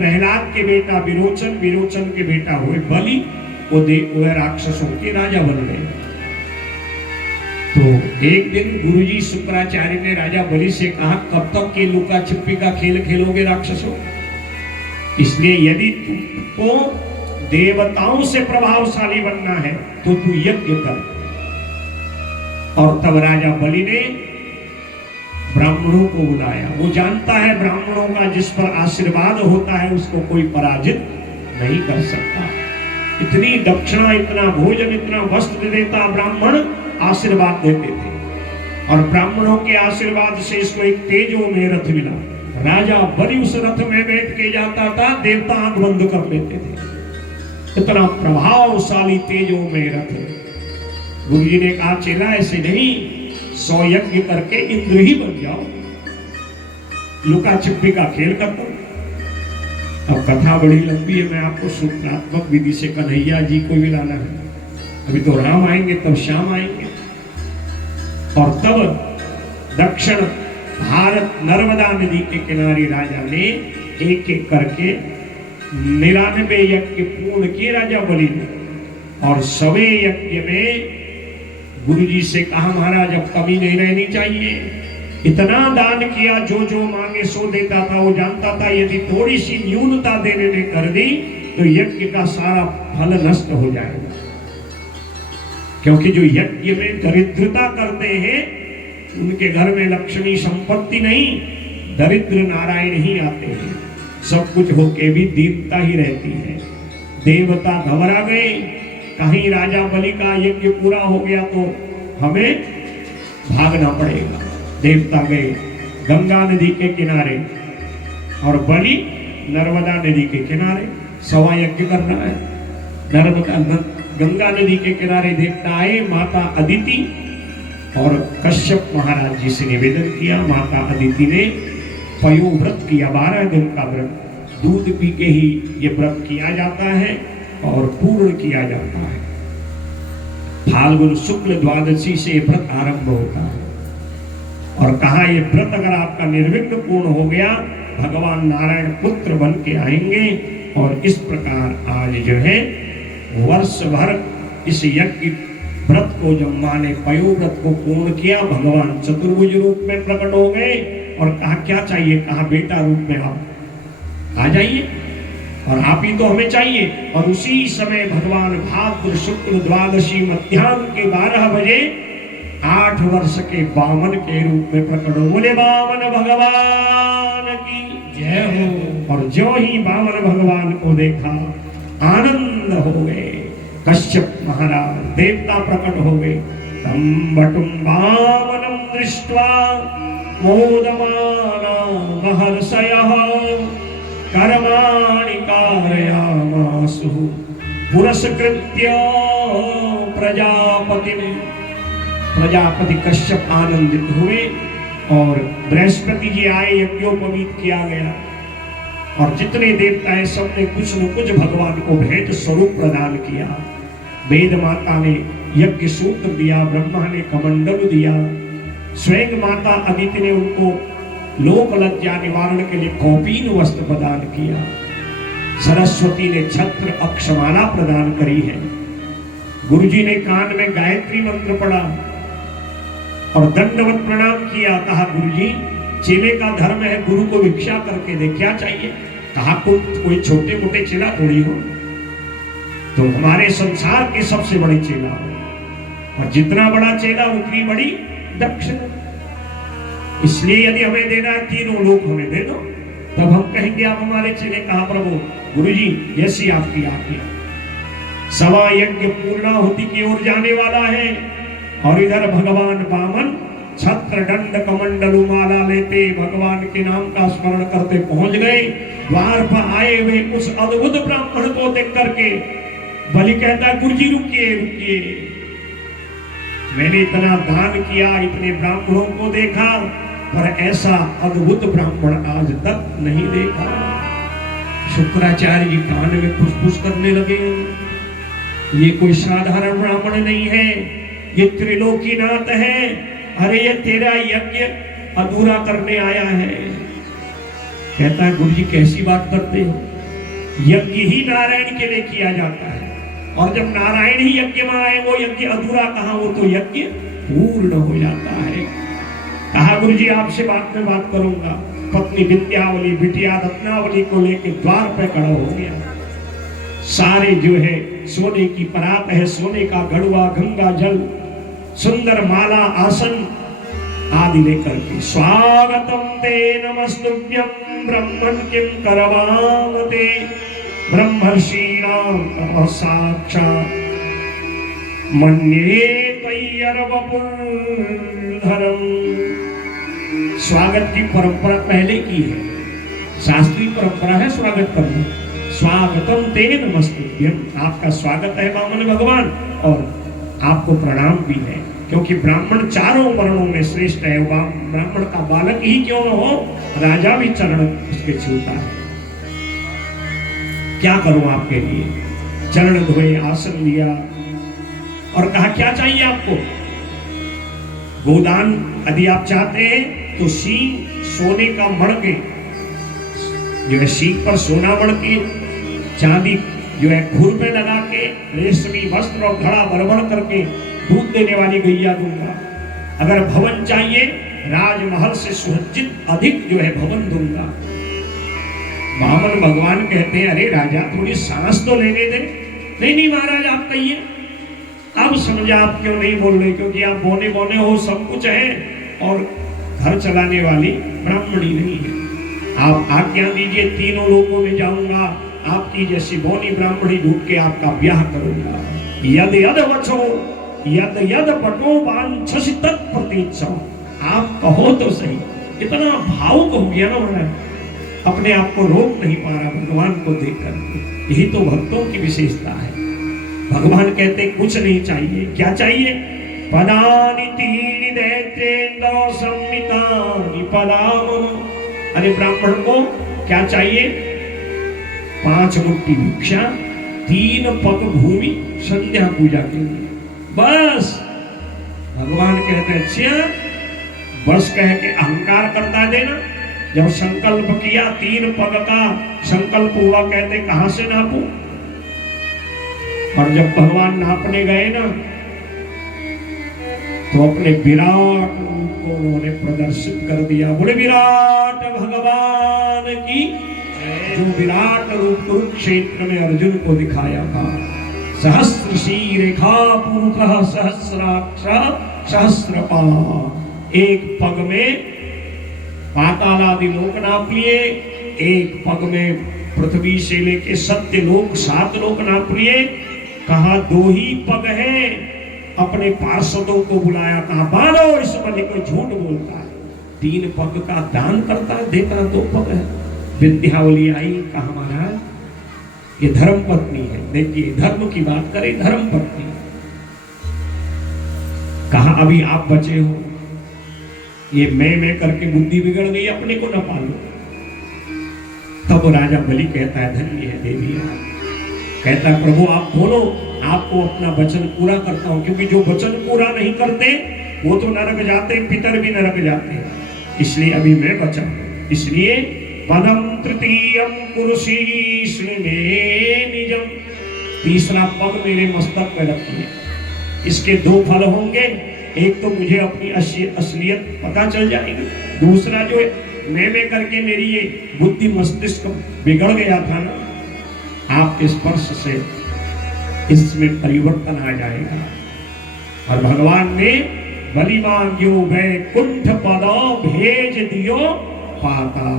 प्रहलाद के बेटा विरोचन, विरोचन के बेटा हुए बलि, वो राक्षसों के राजा बन गए। तो एक दिन गुरुजी शुक्राचार्य ने राजा बलि से कहा, कब तक के लुका छिपी का खेल खेलोगे राक्षसों? इसलिए यदि तुमको देवताओं से प्रभावशाली बनना है तो तू यज्ञ कर। और तब राजा बलि ने ब्राह्मणों को बुलाया। वो जानता है ब्राह्मणों का जिस पर आशीर्वाद होता है उसको कोई पराजित नहीं कर सकता। इतनी दक्षिणा, इतना भोजन, इतना वस्त्र देता ब्राह्मण, आशीर्वाद देते थे। और ब्राह्मणों के आशीर्वाद से इसको एक तेजो में रथ मिला। राजा बलि उस रथ में बैठ के जाता था, देवता आंख बंद कर लेते थे। इतना प्रभावशाली तेजो में रथ। गुरु जी ने कहा, चेला ऐसे नहीं, 100 यज्ञ करके इंद्र ही बन जाओ, लुका छिपी का खेल कर दो। अब कथा बड़ी लंबी है, मैं आपको सूत्रात्मक विधि से कन्हैया जी को भी लाना है। अभी तो राम आएंगे तब श्याम आएंगे। और तब दक्षिण भारत नर्मदा नदी के किनारे राजा ने एक एक करके 99 यज्ञ पूर्ण किए राजा बलि ने। और 100वें यज्ञ में गुरु जी से कहा, महाराज अब कमी नहीं रहनी चाहिए। इतना दान किया, जो जो मांगे सो देता था। वो जानता था यदि थोड़ी सी न्यूनता देने में कर दी तो यज्ञ का सारा फल नष्ट हो जाएगा। क्योंकि जो यज्ञ में दरिद्रता करते हैं उनके घर में लक्ष्मी संपत्ति नहीं, दरिद्र नारायण ही आते हैं। सब कुछ होके भी दीनता ही रहती है। देवता घबरा गए, कहीं राजा बलि का यज्ञ पूरा हो गया तो हमें भागना पड़ेगा। देवता गए गंगा नदी के किनारे और बलि नर्मदा नदी के किनारे 100वां यज्ञ कर रहा है। गंगा नदी के किनारे देखता है माता अदिति और कश्यप महाराज जी से निवेदन किया। माता अदिति ने पयो व्रत किया, 12 दिन का व्रत। दूध पी के ही ये व्रत किया जाता है और पूर्ण किया जाता है। फाल्गुन शुक्ल द्वादशी से व्रत आरंभ होता है। और कहा ये व्रत अगर आपका निर्विघ्न पूर्ण हो गया, भगवान नारायण पुत्र बन के आएंगे। और इस प्रकार आज जो है वर्ष भर इस यज्ञ व्रत को जब मां ने पयो व्रत को पूर्ण किया, भगवान चतुर्भुज रूप में प्रकट हो गए। और कहा क्या चाहिए? कहा बेटा रूप में आप आ जाइए और आप ही तो हमें चाहिए। और उसी समय भगवान भाद्र शुक्ल द्वादशी मध्याह्न के 12 बजे 8 वर्ष के वामन के रूप में प्रकट हो। बोले वामन भगवान की जय हो। और जो ही वामन भगवान को देखा आनंद हो गए। कश्यप महाराज देवता प्रकट हो गए। तम बटुम वामनम दृष्ट्वा मोदमाना महर्षयः कर्माणि कारयामासु पुरस्कृत्य प्रजापति ने। प्रजापति कश्यप आनंदित हुए और बृहस्पति जी आए, यज्ञोपवीत किया गया। और जितने देवता हैं सबने कुछ न कुछ भगवान को भेंट स्वरूप प्रदान किया। वेद माता ने यज्ञ सूत्र दिया, ब्रह्मा ने कमंडल दिया, स्वयं माता अदिति ने उनको लोक लज्जा निवारण के लिए कौपीन वस्त्र प्रदान किया। सरस्वती ने छत्र अक्षमाला प्रदान करी है। गुरुजी ने कान में गायत्री मंत्र पढ़ा और दंडवत प्रणाम किया। कहा गुरुजी चेले का धर्म है गुरु को भिक्षा करके दे, क्या चाहिए? कहा कोई छोटे मोटे चेला थोड़ी हो, तुम हमारे संसार के सबसे बड़े चेला हो। और जितना बड़ा चेला उतनी बड़ी दक्षिणा। इसलिए यदि हमें देना है 3 लोक हमें दे दो, तब हम कहेंगे आप हमारे चेले। कहा प्रभु गुरुजी जैसी आपकी आज्ञा। 100वां यज्ञ पूर्णाहुति की ओर जाने वाला है। और इधर भगवान वामन छत्र दंड कमंडलु माला लेते भगवान के नाम का स्मरण करते पहुंच गए। द्वार पर आए हुए उस अद्भुत ब्राह्मण को देख करके बलि कहता गुरुजी रुकिए रुकिए, मैंने इतना दान किया, इतने ब्राह्मणों को देखा, पर ऐसा अद्भुत ब्राह्मण आज तक नहीं देखा। शुक्राचार्य जी कान में फुसफुस करने लगे, ये कोई साधारण ब्राह्मण नहीं है, ये त्रिलोकीनाथ है। अरे ये तेरा यज्ञ अधूरा करने आया है। कहता है गुरुजी कैसी बात करते हो? यज्ञ ही नारायण के लिए किया जाता है, और जब नारायण ही यज्ञ में आए वो यज्ञ अधूरा कहाँ, वो तो यज्ञ पूर्ण हो जाता है। कहा गुरु जी आपसे बाद में बात करूंगा। पत्नी विद्यावली बिटिया रत्नावली को लेकर द्वार पे खड़ा हो गया। सारे जो है सोने की परात है, सोने का गड़ुआ, गंगा जल, सुंदर माला, आसन आदि लेकर के स्वागतम ते नमस्तुभ्यं ब्रह्मन् किं करवामते ब्रह्मर्षीणां तपः साक्षात् मन्ये तय्यर्वपुर्धरम्। स्वागत की परंपरा पहले की है, शास्त्रीय परंपरा है स्वागत करना। स्वागतम ते नमस्तुभ्यं, आपका स्वागत है वामन भगवान, और आपको प्रणाम भी है, क्योंकि ब्राह्मण चारों वर्णों में श्रेष्ठ है। ब्राह्मण का बालक ही क्यों न हो, राजा भी चरण उसके छूता है। क्या करूं आपके लिए, चरण धोए, आसन लिया और कहा क्या चाहिए आपको। गोदान यदि आप चाहते हैं तो सींग सोने का मड़के जो है, सींग पर सोना मड़के, चांदी जो है खुर पे लगा के, रेशमी वस्त्र और घड़ा बरबड़ करके दूध देने वाली गैया दूंगा। अगर भवन चाहिए, राजमहल से सुसज्जित अधिक जो है भवन दूंगा। वामन भगवान कहते हैं अरे राजा थोड़ी सांस तो लेने दे। नहीं नहीं महाराज आप कहिए। अब समझा आप क्यों नहीं बोल रहे, क्योंकि आप बोने बोने हो, सब कुछ है और घर चलाने वाली ब्राह्मणी नहीं है। आप आज्ञा दीजिए, तीनों लोकों में जाऊंगा, आपकी जैसी बोनी ब्राह्मणी ढूंढ के आपका ब्याह करूंगा। यद यद वचो यद यद पटो वांछसि तत्प्रतीक्षा। आप कहो तो सही। इतना भावुक हो गया ना महाराज, अपने आप को रोक नहीं पा रहा भगवान को देख कर। यही तो भक्तों की विशेषता है। भगवान कहते कुछ नहीं चाहिए। क्या चाहिए? पदानि तीनि दैत्येन्द्र संमितानि पदाम। अरे ब्राह्मण को क्या चाहिए? 5 मुट्ठी भिक्षा, 3 पग भूमि संध्या पूजा के लिए, बस। भगवान कहते अच्छा, बस कह के अहंकार करता देना। जब संकल्प किया 3 पग का संकल्प हुआ, कहते कहां से नापू। और जब भगवान नापने गए ना, तो अपने विराट रूप को उन्होंने प्रदर्शित कर दिया। बोले विराट भगवान की, जो विराट रूप कुरुक्षेत्र में अर्जुन को दिखाया था। सहस्र शीरेखा पुरुषः सहस्राक्ष सहस्रपाद। एक पग में पाताल आदि लोक नाप लिए, एक पग में पृथ्वी से लेके सत्य लोक 7 लोक नाप लिए। कहा 2 ही पग है। अपने पार्षदों को बुलाया, कहा बांधो इस बलि को। झूठ बोलता है, 3 पग का दान करता है, देता 2 पग है। विद्यावली आई, कहा महाराज ये धर्म पत्नी है। देखिए धर्म की बात करें, धर्म पत्नी। कहा अभी आप बचे हो, ये मैं करके बुद्धि बिगड़ गई, अपने को न पालो। तब राजा बलि कहता है धन्य है देवी। कहता है प्रभु आप बोलो, आपको अपना वचन पूरा करता हूं। क्योंकि जो वचन पूरा नहीं करते वो तो नरक जाते, पितर भी नरक जाते हैं। इसलिए अभी मैं बचा। इसलिए पदम तृतीयम कुरुषी श्रीमे निजम। 3रा पग मेरे मस्तक पे रखिए। इसके 2 फल होंगे। एक तो मुझे अपनी असलियत पता चल जाएगी, दूसरा जो मैं करके मेरी ये बुद्धि मस्तिष्क बिगड़ गया था ना, आपके स्पर्श से इसमें परिवर्तन आ जाएगा। और भगवान ने बलि मांग्यो वैकुंठ पदो भेज दियो पाता।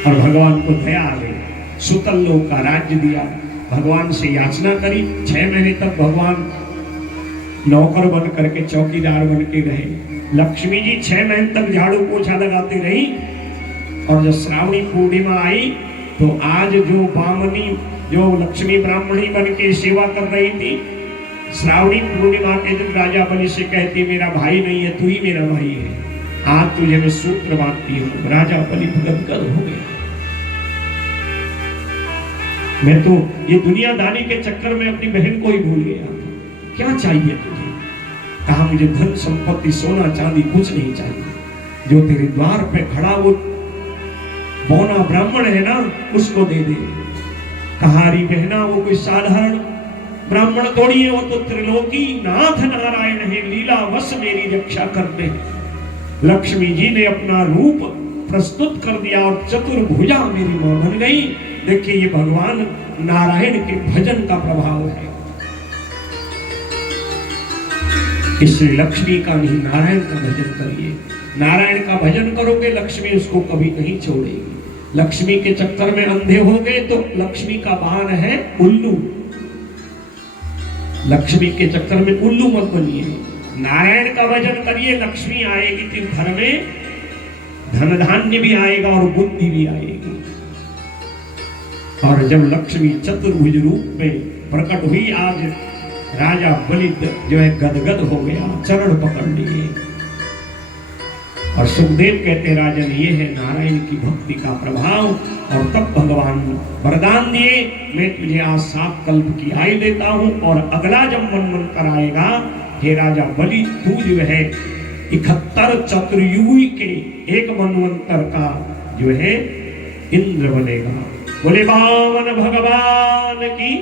और भगवान को दया आ गई, सुतल लोक का राज्य दिया। भगवान से याचना करी। 6 महीने तक भगवान नौकर बन करके, चौकीदार बन के रहे। लक्ष्मी जी 6 महीने तक झाड़ू पोछा लगाती रही। और जब श्रावणी पूर्णिमा आई तो आज जो बामनी, जो लक्ष्मी ब्राह्मणी बन के सेवा कर रही थी, श्रावणी पूर्णिमा के दिन राजा बलि से कहती मेरा भाई नहीं है, तू ही मेरा भाई है, आज तुझे मैं सूत्र बांधती हूँ। राजा बलि गदगद हो गया। मैं तो ये दुनियादारी के चक्कर में अपनी बहन को ही भूल गया। क्या चाहिए तुझे? कहा मुझे धन संपत्ति सोना चांदी कुछ नहीं चाहिए। जो तेरे द्वार पे खड़ा वो बौना ब्राह्मण है ना, उसको दे दे। कहारी बहना वो कोई साधारण ब्राह्मण थोड़ी है, वो तो त्रिलोकी नाथ नारायण है, लीला वश मेरी रक्षा करते हैं। लक्ष्मी जी ने अपना रूप प्रस्तुत कर दिया और चतुर्भुजा मेरी मां बन गई। देखिए ये भगवान नारायण के भजन का प्रभाव है। इसलिए लक्ष्मी का नहीं, नारायण का भजन करिए। नारायण का भजन करोगे, लक्ष्मी उसको कभी नहीं छोड़ेगी। लक्ष्मी के चक्कर में अंधे हो गए तो लक्ष्मी का बाण है उल्लू। लक्ष्मी के चक्कर में उल्लू मत बनिए, नारायण का भजन करिए। लक्ष्मी आएगी तो घर में धन धान्य भी आएगा और बुद्धि भी आएगी। और जब लक्ष्मी चतुर्भुज रूप में प्रकट हुई, आज राजा बलि जो है गदगद हो गया, चरण पकड़ लिए। और सुखदेव कहते राजन ये है नारायण की भक्ति का प्रभाव। और तब भगवान वरदान दिए, मैं तुझे आज 7 कल्प की आयु देता हूं और अगला जब मनवंतर आएगा, हे राजा बलि तू जो है 71 चतुर्युगी के एक मनवंतर का जो है इंद्र बनेगा। बोले बामन भगवान की